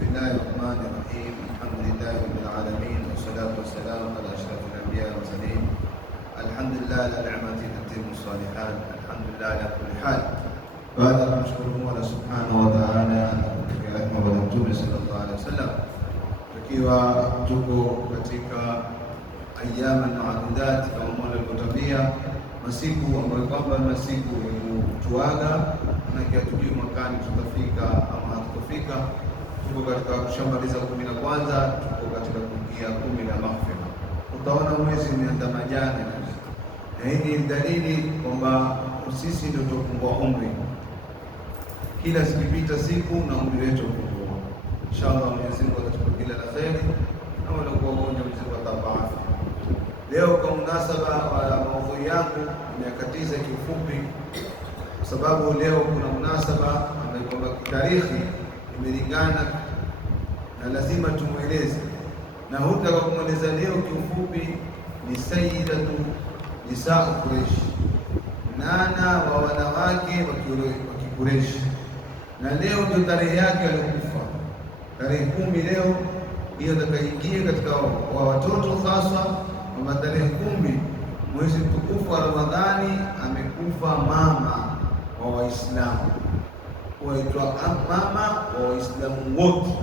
Bismillahir Rahmanir Rahim. Alhamdulillahi Rabbil Alamin, wassalatu wassalamu ala ashrafil anbiya wal mursalin. Alhamdulillah ala ni'mati tatimmu salihat. Alhamdulillah ala kulli hal. Baada ya kumshukuru Mola Subhanahu wa Ta'ala na kumtakia rehema Bwana Mtume sallallahu alaihi wasallam, tukiwa tuko katika ayyaman ma'dudat kama Mola alivyotuambia, masiku ambayo kwamba ni masiku ya kutuaga, na hatujui mwakani tutafika ama hatutafika. Tuko katika kushamaliza 10 la kwanza, tuko katika kuingia 10 la maghfira. Utaona mwezi umeandama jana, na hii ni dalili kwamba sisi ndio tupungua umri. Kila sikipita siku na umri wetu upungua. Inshallah Mwenyezi Mungu atatupa kila la kheri, na wale kwa wagonjwa Mwenyezi Mungu atawapa afya. Leo kwa munasaba wa maudhui yangu nimekatiza kiufupi, kwa sababu leo kuna munasaba ambayo kwamba kitarikhi imelingana na lazima tumueleze, na hutaka kumweleza leo kiufupi ni Sayyidatu Nisaa Quraish, nana wa wanawake wa Quraish. Na leo ndio tarehe yake aliyokufa, tarehe 10 leo hiyo atakaingia katika wa watoto hasa, kwa tarehe 10 mwezi mtukufu wa Ramadhani amekufa mama wa Waislamu, waitwa mama wa Waislamu wote.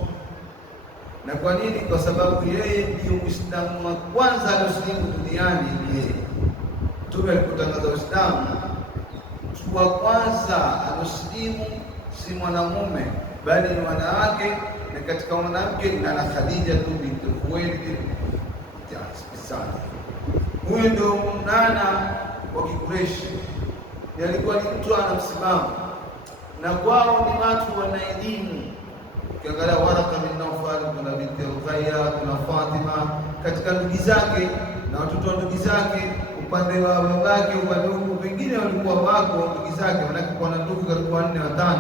Na kwa nini? Kwa sababu yeye ndio Muislamu wa kwanza aliyosilimu duniani. Yeye Mtume alipotangaza Uislamu, mtu wa kwanza aliyosilimu si mwanamume bali ni wanawake, na katika mwanamke ni Nana Khadija binti Khuwailid sana. Huyo ndio nana wa Quraish, alikuwa ni mtu ana msimamo, na kwao ni watu wana elimu. Ukiangalia Waraka bin Nawfal, kuna binti Ruqayya, kuna Fatima katika ndugu zake na watoto wa ndugu zake, upande wa babake, upande huko pengine walikuwa wako ndugu zake, wanakuwa na ndugu karibu 4 5.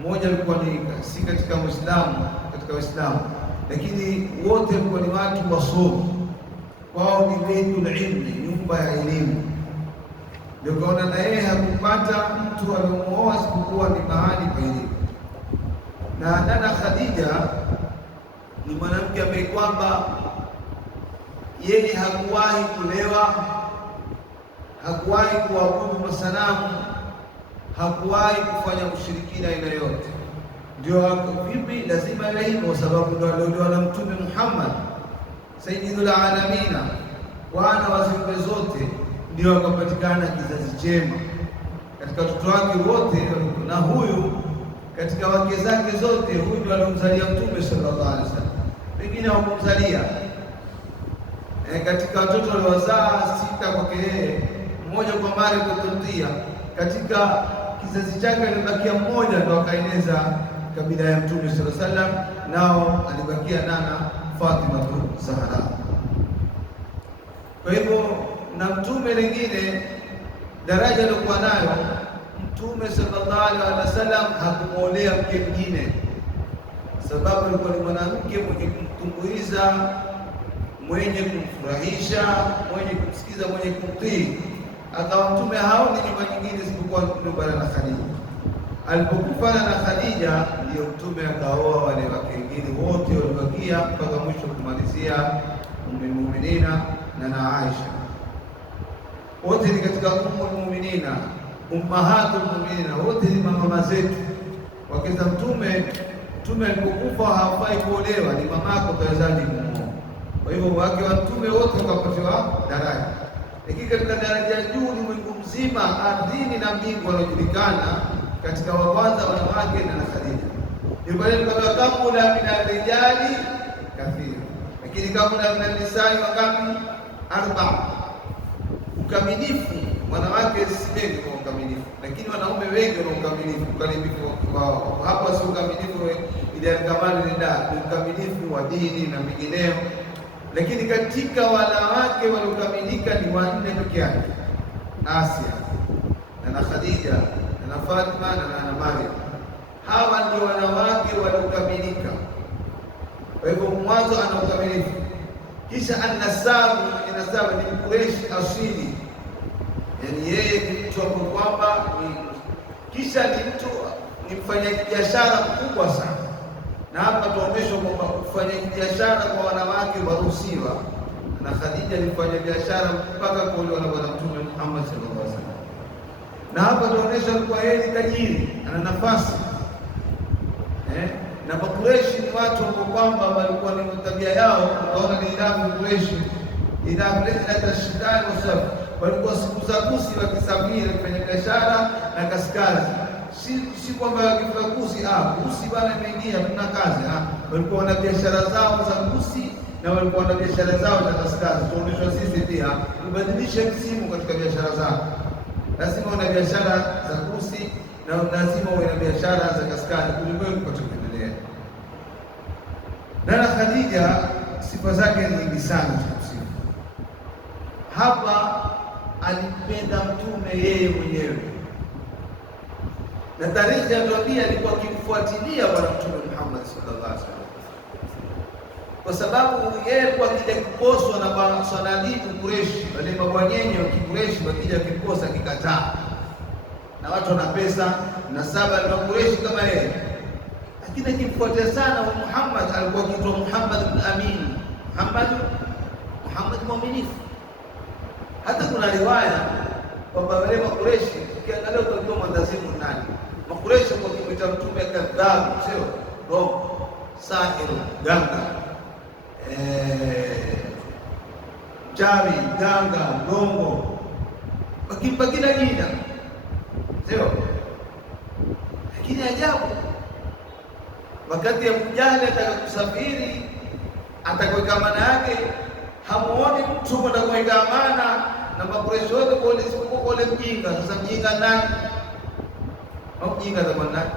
Mmoja alikuwa ni si katika Uislamu, katika Uislamu, lakini wote walikuwa ni watu wasomi. Kwao ni baitul ilmi, nyumba ya elimu. Ndio kaona na yeye hakupata mtu aliyemuoa isipokuwa ni mahali pa elimu. Na Nana Khadija ni mwanamke ambaye kwamba yeye hakuwahi kulewa, hakuwahi kuabudu masanamu, hakuwahi kufanya ushirikina aina yote. Ndio vipi lazima iwe hivyo, sababu ndio aliolewa na Mtume Muhammad Sayyidul Alamin, wana wa viumbe zote, ndio akapatikana kizazi chema katika watoto wake wote. Na huyu katika wake zake zote, huyu ndio alomzalia Mtume sallallahu alaihi wasallam, wengine hawakumzalia. Katika watoto waliozaa 6 kwake yeye, mmoja kwa mara kutumtia, katika kizazi chake alibakia mmoja, ndio akaeneza kabila ya Mtume sallallahu alaihi wasallam, nao alibakia Nana Fatima Zahra. Kwa hivyo na mtume lingine daraja alikuwa nayo Mtume sallallahu alaihi wasallam, hakumuolea mke mwingine, sababu alikuwa ni mwanamke mwenye kumtumbuiza, mwenye kumfurahisha, mwenye kumsikiza, mwenye kumtii. Akawa mtume haoni nyumba nyingine isipokuwa nyumba ya Khadija. Alipokufa na Khadija, ndio mtume akaoa wale wake wengine wote walibakia mpaka mwisho kumalizia Ummul Mu'minina na Aisha. Wote ni katika Ummul Mu'minina, Ummahatul Mu'minina, wote ni mama zetu wake za mtume. Mtume alipokufa hafai kuolewa, ni mamako tawezaji kumuoa. Kwa hivyo wake wa mtume wote wakapatiwa daraja, lakini katika daraja ya juu ni Mungu mzima, ardhini na mbingu, wanajulikana katika wa kwanza wanawake na Khadija. Ibali kama kamula min ar-rijali kathir, lakini kamula min an-nisa'i wakapi 4. Ukamilifu wanawake si wengi kwa ukamilifu, lakini wanaume wengi wana ukamilifu. Ukamilifu wao hapa si ukamilifu ile kamali ni ukamilifu wa dini na mengineyo, lakini katika wanawake waliokamilika ni 4 pekee yake: Asia na Khadija na Fatima na Maryam. Hawa ndio wanawake waliokamilika. Kwa hivyo mwanzo ana ukamilifu, kisha anasabu, inasabu ni Quraish asili, yani yeye ni mtu ambaye kwamba kisha ni mtu ni mfanyabiashara mkubwa sana. Na hapa tuonyeshwa kwamba kufanya biashara kwa wanawake waruhusiwa, na Khadija alifanya biashara mpaka kuolewa na Bwana Mtume Muhammad sallallahu alaihi wasallam. Na hapa tuonyesha kwa yeye tajiri, ana nafasi na Makureshi ni watu ambao kwamba walikuwa ni tabia yao. Utaona ni idhamu Kureshi, idhamu leta shidani usafi, walikuwa siku za harusi wakisafiri kufanya biashara na kaskazi. Si kwamba wakifakusi harusi bana imeingia kuna kazi, walikuwa wana biashara zao za harusi na walikuwa na biashara zao za kaskazi. Tuonyeshwa sisi pia kubadilisha msimu katika biashara zao. Lazima una biashara za harusi na lazima uwe na biashara za kaskazi ulimwengu kwa kuendelea. Na Khadija sifa zake ni nyingi sana. Hapa alipenda Mtume yeye mwenyewe, na tarehe yatuambia alikuwa akimfuatilia Bwana Mtume Muhammad sallallahu alaihi wasallam, kwa sababu yeye alikuwa akija kukoswa na Sanadidu Kureshi, wale mabwanyenye wa Kikureshi wakija kikosa kikataa, na watu wana pesa na saba na Kureshi kama yeye, lakini akimfuatia sana wa Muhammad. Alikuwa akiitwa Muhammad ibn Amin, Muhammad mwaminifu. Hata kuna riwaya kwamba wale Makureshi, ukiangalia utajua mwandazimu nani. Makureshi kwa kimwita Mtume kadhabu, sio rongo, sahiru, ganga, mchawi, ganga, gongo, wakimpa kila jina, sio. Lakini ajabu, wakati ya Mjahili atakakusafiri, atakweka amana yake, hamuoni mtu atakweka amana na Makureshi wote kwa ile isipokuwa kwa ile mjinga. Sasa mjinga nani? Mjinga atakuwa nani?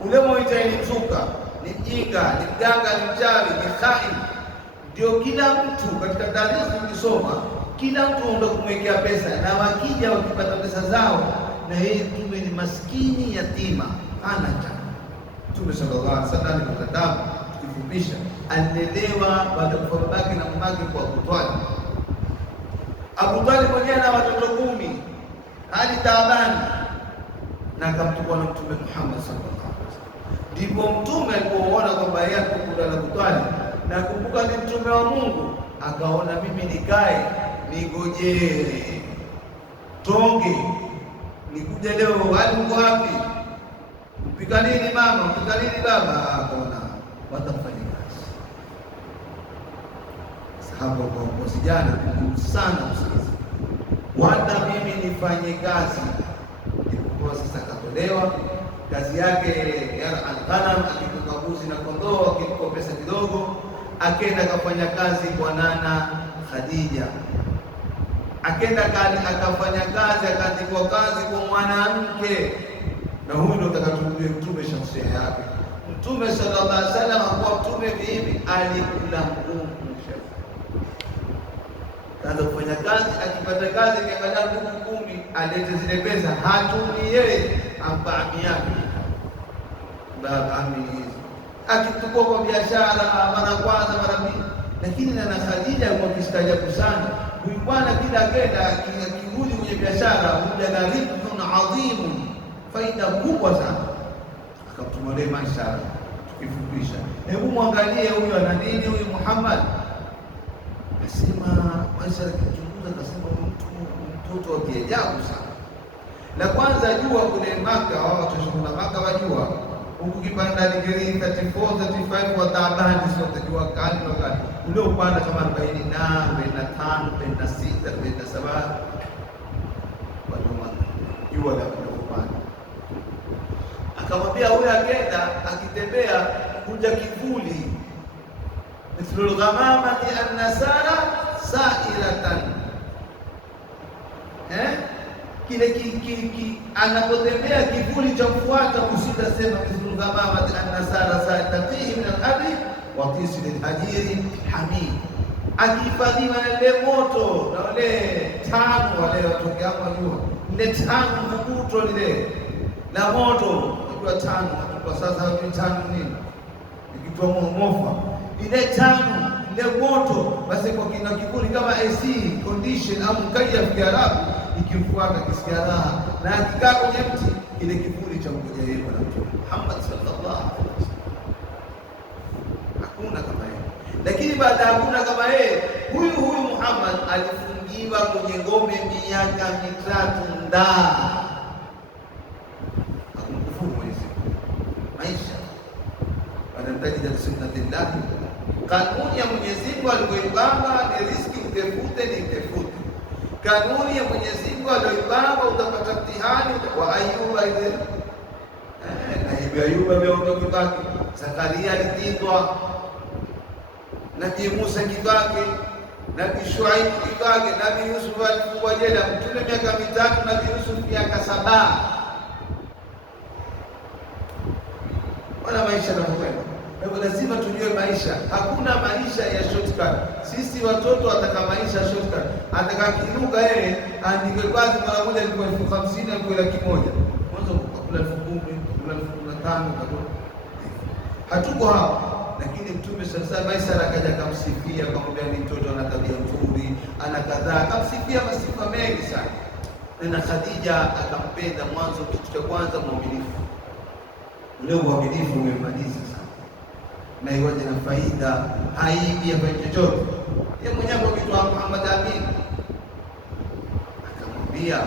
Ule mmoja ni mzuka, ni mjinga, ni mganga, ni mchawi, ni khain. Ndio kila mtu katika taarifa ukisoma, kila mtu anaenda kumwekea pesa, na wakija wakipata pesa zao, na yeye Mtume ni maskini yatima, hana cha. Mtume sallallahu alaihi wasallam mtadamu, tukifupisha, alilelewa baada ya kufa babake na mamake kwa Abu Talib. Abu Talib mwenyewe na watoto 10, hali taabani, na akamtukua na Mtume Muhammad sallallahu alaihi wasallam. Ndipo Mtume alipoona kwamba yeye atakula na Abu Talib, na kumbuka ni Mtume wa Mungu, akaona mimi nikae ningojee tonge, nikuja leo, hali uko wapi? Mpika nini mama? Mpika nini baba? Akaona watafanya kazi. Sahaba kwa sijana sana usikizi, wanda mimi nifanye kazi. Ndipo sasa akatolewa kazi yake ya al-ghanam, akitoka mbuzi na kondoo, akitoka pesa kidogo, akaenda akafanya kazi kwa nana Khadija. Akaenda akafanya kazi, akaandikwa kazi kwa mwanamke, na huyu ndio atakatumie Mtume shakhsia yake. Mtume sallallahu alaihi wasallam hakuwa mtume hivi, alikula ngumu. Kaanza kufanya kazi, akipata kazi kiangalia ngumu 10, alete zile pesa, hatuni yeye, ampa ami yake. Baba ami akitukua kwa biashara mara kwanza mara pili, lakini na Khadija alikuwa kistaajabu sana. Huyu bwana kila akenda akirudi kwenye biashara huja na ribhun adhimu, faida kubwa sana. Akamtuma leo maisha. Tukifupisha, hebu muangalie huyu ana nini huyu Muhammad. Asema maisha akichunguza, akasema mtoto wa kiajabu sana. La kwanza jua kule Maka, wao watoshona Maka wajua, huku kipanda digrii 34 35 wa taabani, sio tajua kali wakati ule upanda kama 40 na 45 46 47 wajua jua la upanda. Akamwambia huyu akenda akitembea kuja kivuli, mithlul ghamamati an-nasara sa'iratan, kile anapotembea kivuli cha kufuata kusita, sema mithlul ghamamati an-nasara sa'iratan min al-abi wa tisli al-hajiri hamid, akihifadhiwa na ile moto na wale tano wale watokea hapa jua, ile tano mvuto lile la moto kwa tano. Kwa sasa hujui tano nini, ikitoa mofa ile tano ile moto, basi kwa kina kivuli kama AC condition au mkayaf Kiarabu, ikimfuata kisikia raha, na akikaa kwenye mti ile kivuli cha mmoja yeye Bwana Mtume Muhammad sallallahu alaihi wasallam. Lakini baada hakuna kama yeye. Huyu Muhammad alifungiwa kwenye ngome miaka 3 ndaa, akumkufuru Mwenyezi Mungu. Maisha wanamtaji na sunnatillah, kanuni ya Mwenyezi Mungu aliyoipanga ni riziki, utafute ni utafute. Kanuni ya Mwenyezi Mungu aliyoipanga utapata mtihani wa Ayuba ile na Ayuba ameondoka kibaki, Zakaria alitindwa, Nabii Musa kibaki, Nabii Shuaib kibaki, Nabii Yusuf alifungwa jela, Mtume miaka 3, Nabii Yusuf miaka 7. Wala maisha yanakwenda. Kwa hivyo lazima tujue maisha. Hakuna maisha ya shortcut. Sisi watoto wataka maisha shortcut. Ataka kinuka yeye andike kazi mara moja ilikuwa 50,000 au 100,000. Mwanzo kula 10,000, kula 15,000 kwa. Hatuko hapo. Lakini Mtume sasa Maisara akaja akamsifia, akamwambia ni mtoto ana tabia nzuri, ana kadhaa, akamsifia masifa mengi sana. Na Khadija akampenda mwanzo, kitu cha kwanza mwaminifu. Leo uaminifu umemaliza sana. Na iwaje na faida, haibi ya chochote. Yeye mwenyewe kwa Muhammad Amin akamwambia,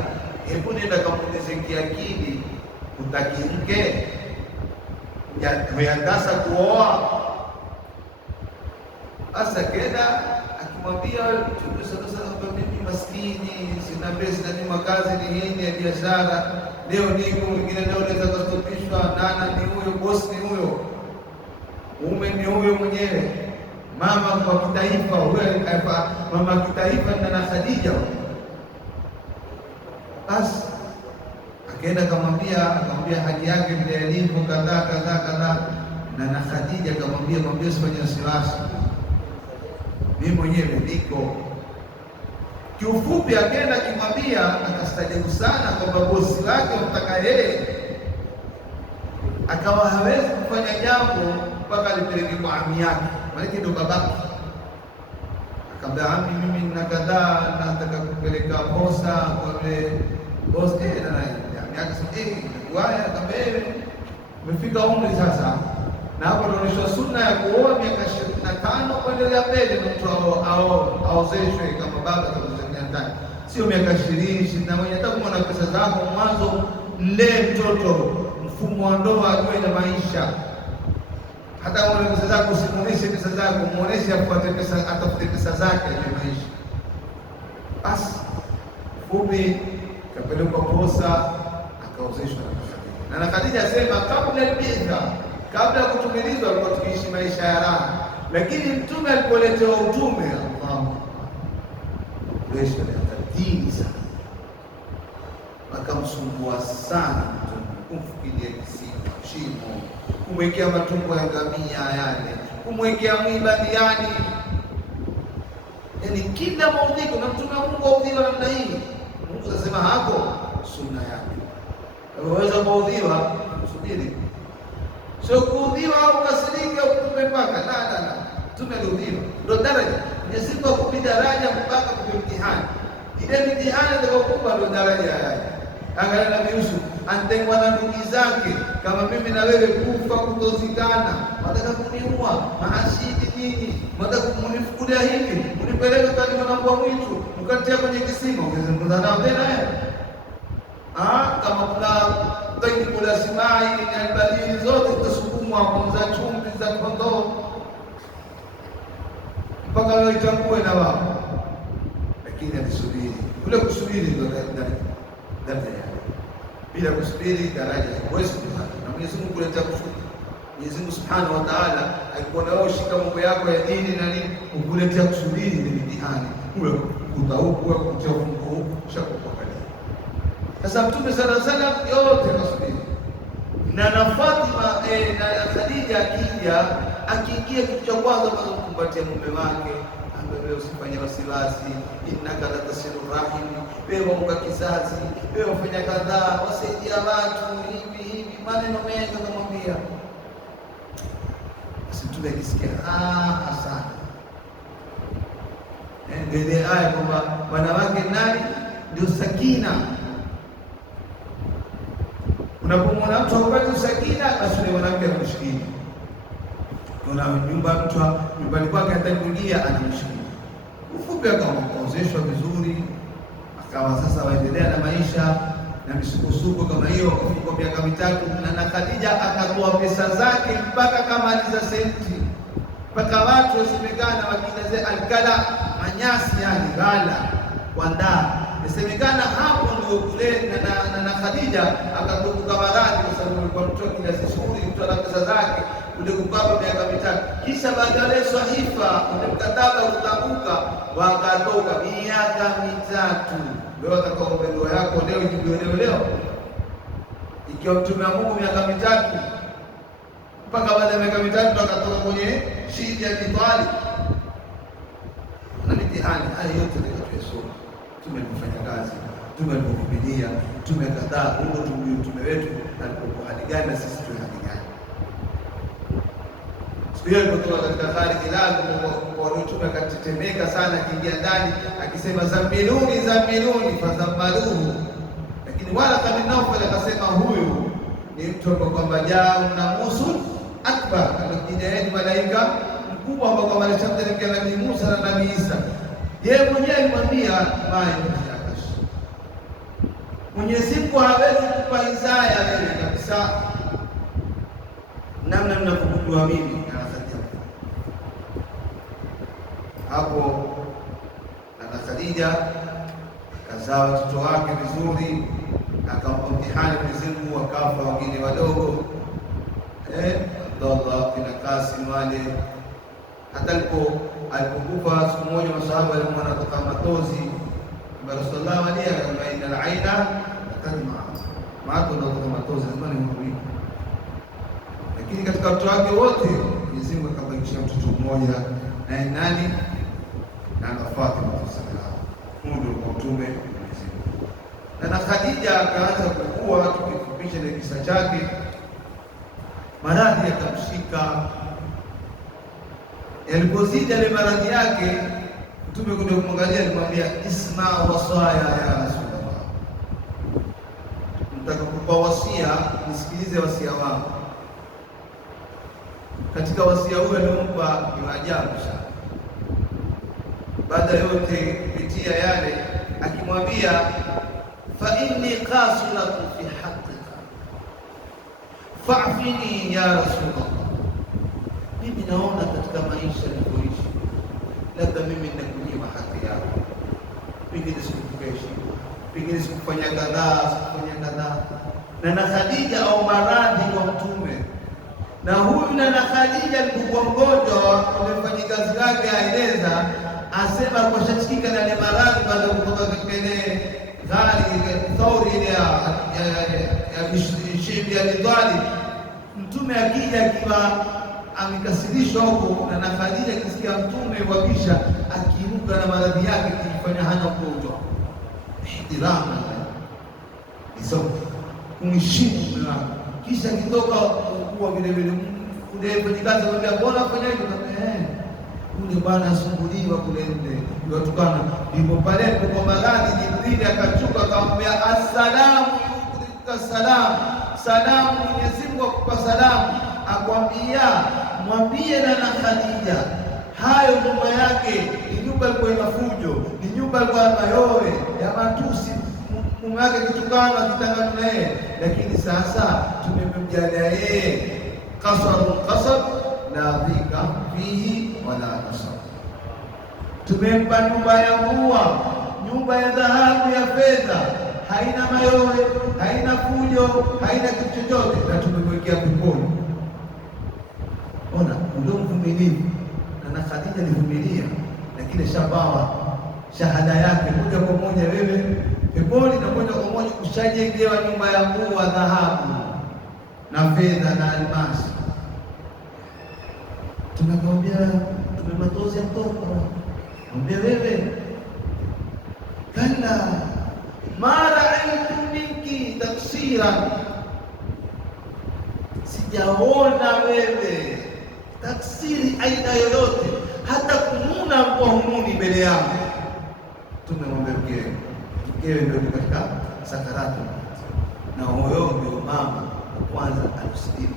hebu nenda kamuulize kiakili, utaki mke ya ndasa kuoa. Asa kenda akimwambia sasa mimi maskini, sina pesa, ni makazi ni hii ya biashara, leo niko mwingine, leo naweza kustopishwa, nana ni huyo, boss ni huyo, mume ni huyo mwenyewe, mama kwa kitaifa huyo, mama kitaifa na Khadija. Basi akaenda akamwambia hali yake vile ilivyo, kadhaa na Khadija akamwambia, usifanye wasiwasi, mimi mwenyewe niko. Kiufupi akaenda akimwambia, akastajabu sana kwamba bosi wake mtaka yeye, akawa hawezi kufanya jambo mpaka alipeleke kwa ami yake, maana ndio babake. Akamwambia, ami, mimi nina kadhaa, nataka kupeleka posa kwa yule bosi. Na ami yake sasa, waya akamwambia, umefika umri sasa, na hapo ndio sunna ya kuoa miaka 25 kuendelea mbele, mtu aozeshwe kama baba atakuzalia ndani, sio miaka 20, 21. Hata kama una pesa zako mwanzo, mlee mtoto mfumo wa ndoa, ajue na maisha. Hata kama una pesa zako, usimuoneshe pesa zako, muoneshe apate pesa, atafute pesa zake, ajue maisha. Basi fupi kapelekwa posa, akaozeshwa na Khadija. Asema kabla ya kabla ya kutumilizwa alikuwa tukiishi maisha ya raha, lakini Mtume alipoletewa utume, Allahu Yesu aliatadini sana, akamsumbua sana Mtume, kumfikiria shimo, kumwekea matumbo ya ngamia yale, kumwekea mwiba ndiani, yaani kila maudhiko. Na Mtume wa Mungu audhiwa namna hii, Mungu anasema hapo sunna yake. Unaweza kuudhiwa, subiri, sio kuudhiwa au kasirika ukupepaka, la. Mtume aliudhiwa, ndio daraja. Mwenyezi Mungu akupi daraja mpaka kwa mtihani. Ile mtihani ndio kubwa, ndio daraja yake. Angalia Nabii Yusuf antengwa na ndugu zake, kama mimi na wewe, kufa kutozikana, wataka kuniua, mahasidi nini, wataka kunifukulia hivi, kunipeleka kama mwanambo mwitu, mkatia kwenye kisima, ungezungumza nao tena yeye. Kama kuna kula simai na badili zote zitasukumwa kwa za chumvi za kondoo mpaka leo itambue na wao. Lakini alisubiri, kule kusubiri ndio daraja. Bila kusubiri daraja huwezi kupata. Na Mwenyezi Mungu kuleta kusudi. Mwenyezi Mungu Subhanahu wa Ta'ala alikuwa na wewe, shika mambo yako ya dini na nini, ukuletea kusubiri ni mitihani. Ule kutaukwa kutia fungu shakupokelea. Sasa Mtume sallallahu alaihi wasallam yote kasubiri. Na Fatima na Khadija akiingia kitu cha kwanza kwanza kumkumbatia mume wake, ambaye usifanye wasiwasi, innaka la tasilu rahim, wewe unga kizazi, wewe ufanya kadhaa, wasaidia watu hivi, maneno mengi akamwambia. Mtume akisikia sana ndio aya kwamba wanawake nani ndio sakina. Unapomwona mtu hapati sakina, basi ni mwanamke anamshikilia. Kuna nyumbani kwake ataingia anamshika. Ufupi akaozeshwa vizuri, akawa sasa waendelea na maisha na misukosuko kama hiyo kwa miaka mitatu, na Khadija akatoa pesa zake mpaka kama aliza senti, mpaka watu wasemekana wakinazea alkala manyasi, yani ghala kuandaa. Isemekana hapo ndio kule na Khadija akatoka maradhi, kwa sababu alikuwa mtu kila shughuli, mtu ana pesa zake ule kukaa miaka mitatu. Kisha baadaye sahifa ule mkataba utabuka, wakatoka miaka mitatu. Wewe utakaomba ndoa yako leo ijibiwe leo, ikiwa mtume wa Mungu miaka mitatu, mpaka baada ya miaka mitatu akatoka kwenye shida ya kitwali na mitihani. Haya yote ni tunayosoma, tumefanya kazi, tumevumilia, tumekataa huko. Mtume wetu alikuwa hali gani na sisi tu hali gani? Siku kutoka katika khariji langu waliotume akatetemeka sana, akiingia ndani akisema zamiluni fazammaluhu. Lakini wala kama Naufal akasema huyu ni mtu ambaye kwamba jao na musul akbar, alikuja malaika mkubwa ambao kama alishamteremkia Nabii Musa na Nabii Isa. Yeye mwenyewe alimwambia maishakash, Mwenyezi Mungu hawezi kupa hizaya wewe kabisa namna mnapokujua mimi. Hapo na Khadija kazaa watoto wake vizuri, akampa mtihani Mwenyezi Mungu, akafa wengine wadogo, Abdullah bin Qasim wale. Hata alipokufa siku moja, masahaba walikuwa wanatoka matozi, Rasulullah akamwambia inna al-aina tadma, maana ndio matozi lazima ni muhimu. Lakini katika watoto wake wote Mwenyezi Mungu akabakisha mtoto mmoja, naye nani? Na Fatima sallallahu alaihi wasallam, mtume Mwenyezi Mungu. Na Khadija akaanza kukua, tukifupisha ile kisa chake, maradhi yakamshika. Alipozidi ile maradhi yake, mtume kuja kumwangalia, alimwambia isma wasaya ya Rasulullah, nitakupa wasia, nisikilize wasia wangu. Katika wasia huo aliompa ni ajabu sana. Baada yote kupitia yale, akimwambia fa inni qasiratun fi haqqika fa'fini ya Rasulullah, mimi naona katika maisha niliyoishi, labda mimi ninakunyima haki yako, pengine sikukupeshi, pengine sikufanya kadhaa. Na Khadija au maradhi kwa mtume, na huyu na Khadija alikuwa mgonjwa, mfanyikazi wake aeleza, asema kwa shakika na maradhi baada ya kutoka katika ile gari thauri ile ya shibi ya lidhali. Mtume akija akiwa amekasirishwa huko, na Khadija akisikia mtume wabisha, akiruka na maradhi yake, kifanya hana mgonjwa. Ihtirama hizo kumheshimu mume wake. Kisha kitoka kuwa vile ule mfanyikazi anamwambia bora fanya hivyo, ule bwana asumbuliwa kule nje ndio ndipo pale kwa maradhi. Jibril akachuka akamwambia assalamu salamu, Mwenyezi Mungu akupa salamu, akwambia mwambie na Khadija hayo nyumba yake ni nyumba ilikuwa ina fujo, ni nyumba ilikuwa na mayowe ya matusi, mume wake kitukana kitangana naye, lakini sasa tumemjalia yeye qasar la dhika fihi wala nasab, tumempa nyumba ya mua, nyumba ya dhahabu ya fedha, haina mayowe, haina fujo, haina kitu chochote, na tumemwekea peponi. Ona ule mvumilivu, na Khadija alivumilia, lakini shabawa shahada yake moja kwa moja wewe peponi, na moja kwa moja ushajengewa nyumba ya mua, dhahabu na fedha na almasi. Tunakwambia tumematozi ya mtoto, mwambie wewe kalla mara aitu minki taksira, sijaona wewe taksiri aina yoyote, hata kumuna kwa humuni mbele yangu. Tumemwambia mkewe ndio katika sakaratu, na huyo ndio mama kwanza alisilimu.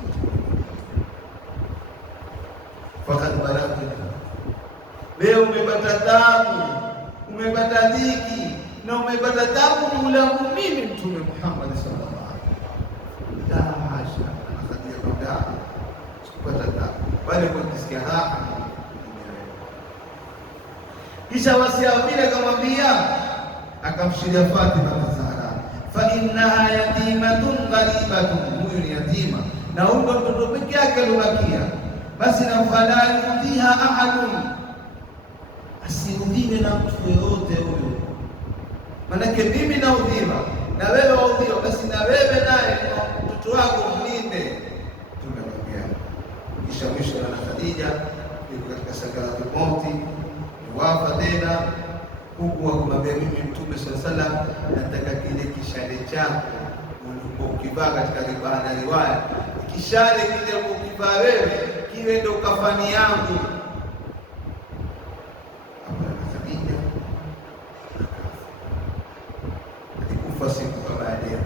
Wewe umepata taabu, umepata dhiki na umepata taabu ulangu mimi Mtume Muhammad sallallahu alaihi wasallam. La hasha, Khadija kwamba sikupata taabu, bali kwa kisikia raha. Kisha wasia vile akamwambia, akamshiria Fatima Zahra, fa innaha yatimatun gharibatun, huyu ni yatima na huyo mtoto pekee yake alibakia, basi na fala yudhiha ahadun, asiudhiwe na mtu yoyote huyo. Manake mimi naudhiwa na wewe waudhiwa, basi na wewe naye mtoto wako mlinde. Tumeongea kisha mwisho na Khadija yuko katika sakaratul mauti, wafa tena, huku akamwambia mimi Mtume sallallahu alaihi wasallam, nataka kile kishale chako ukivaa katika riwaya, kishale kile ukivaa wewe kiwe ndo kafani yangu. Khadija alikufa siku baadaye,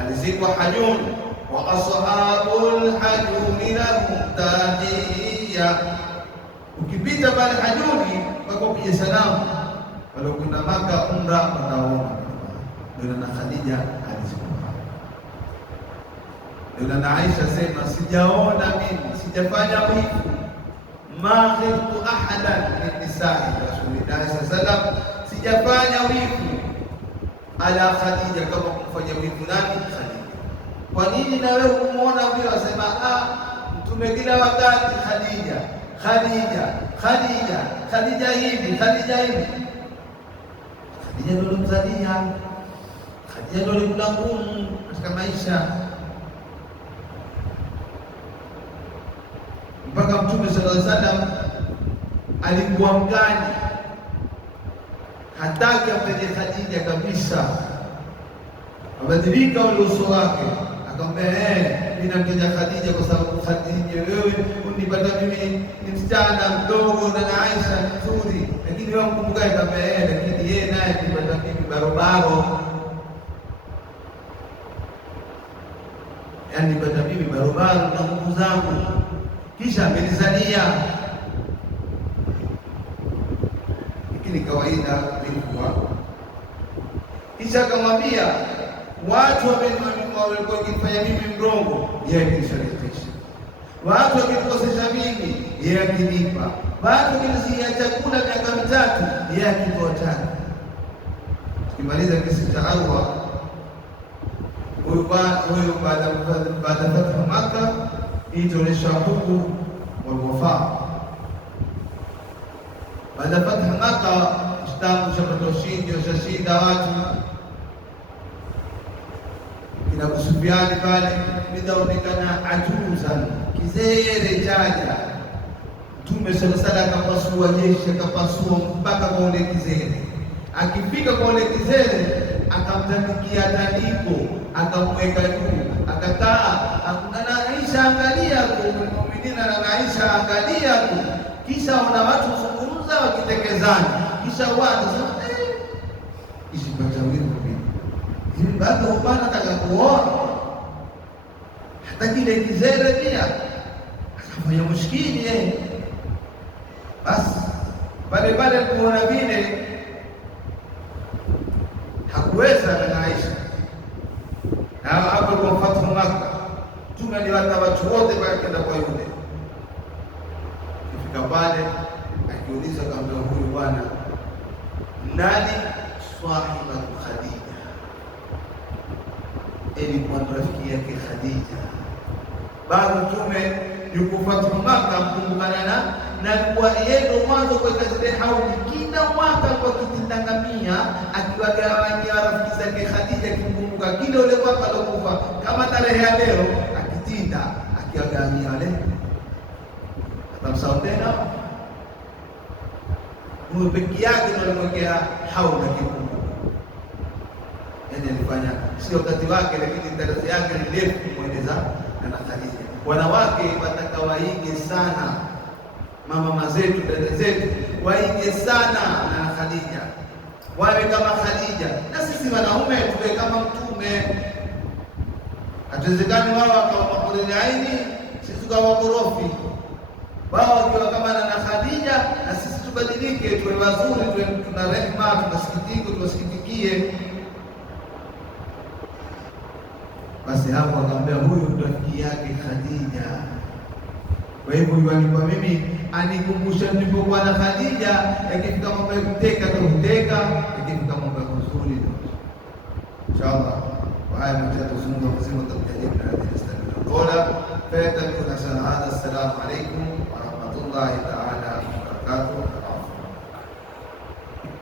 alizikwa Hajun, wa ashabul hajun lahum tahiyya. Ukipita pale Hajuni wako pia salamu, wale kwenda Maka umra wataona. Ndio na Khadija alizikwa. Ndio na Aisha sema, sijaona mimi, sijafanya wivu, ma ghirtu ahadan min nisa'i Rasulillah sallallahu alaihi wasallam, sijafanya wivu ala Khadija kama kumfanya wivu nani? Khadija. Kwa nini na wewe kumuona vile wasema Mtume kila wakati Khadija, Khadija, Khadija, Khadija hivi, Khadija hivi. Khadija ndio mzalia, Khadija ndio alikula ngumu katika maisha, mpaka Mtume sallallahu alaihi wasallam alikuwa mgani, hataki amtaje Khadija kabisa, abadilika ule uso wake, akamwambia mimi namtaja Khadija kwa sababu Khadija, wewe unipata mimi ni msichana mdogo na Aisha nzuri, lakini wewe mkumbukae kama lakini yeye naye nipata mimi barobaro, yani nipata mimi barobaro na nguvu zangu, kisha amenizalia. Lakini kawaida ilikuwa, kisha akamwambia watu walikuwa wakifanya mimi mrongo, yeye akinisharikisha, watu wakinikosesha mimi, yeye akinipa, watu wakinizia chakula miaka mitatu, yeye akitoa tano. Tukimaliza kesi cha Arwa, huyu baada ya fathu Maka, itaonyesha huku walwafaa. Baada ya fathu Maka, Islamu shapata ushindi, washashinda watu. Kina Abu Sufyan pale nitaonekana ajuzan, kizee chaja. Mtume sallallahu alaihi wasallam akapasua jeshi, akapasua mpaka kwa ule kizee. Akifika kwa ule kizee, akamtandikia tandiko, akamweka juu, akakaa. Na Aisha angalia tu, muumini na Aisha angalia tu, kisha wana watu kuzungumza wakitekezana, kisha watu sema isipata wivu hivi, bado upana atakapoona hata kile kizere pia akafanya mushkili yeye. Basi pale kuona vile hakuweza na Aisha, na hapo kwa fathu Maka tunaliwata watu wote wakaenda kwa yule. Kifika pale akiuliza kama huyu bwana nani? Sahiba Khadija, ilikuwa rafiki yake Khadija. Baada Mtume yuko fathu Maka, mkumbukana na kwa yeye mwanzo kwa zile hauli, kila mwaka kwa kitindangamia akiwagawanyia rafiki zake Khadija, kimkumbuka kile ule mwaka alokufa kama tarehe ya leo, akitinda akiwagawanyia wale atamsahau tena. Huyo peke yake ndio alimwekea haula kikumbuka, yani alifanya sio wakati wake, lakini darasa yake ni ndefu kumweleza na Khadija. Wanawake watakawaige sana, mama zetu, dada zetu waige sana na Khadija, wawe kama Khadija, na sisi wanaume tuwe kama Mtume. Hatuwezekani wao wakawa makureni aini, sisi tukawa wakorofi, wao wakiwa kama na Khadija na sisi tubadilike, tuwe wazuri, tuwe tuna rehema, tuwasikitikie. Basi hapo akamwambia huyu ndo rafiki yake Khadija. Kwa hivyo alikuwa mimi anikumbusha nilipokuwa na Khadija, yakifika mambo ya kuteka ndo huteka, yakifika mambo ya huzuni ndo. Inshallah wa haya mtatuzungumza mzima tutajaribu na hadithi. Qala fa yatabi'una sana hada. Assalamu alaykum wa rahmatullahi ta'ala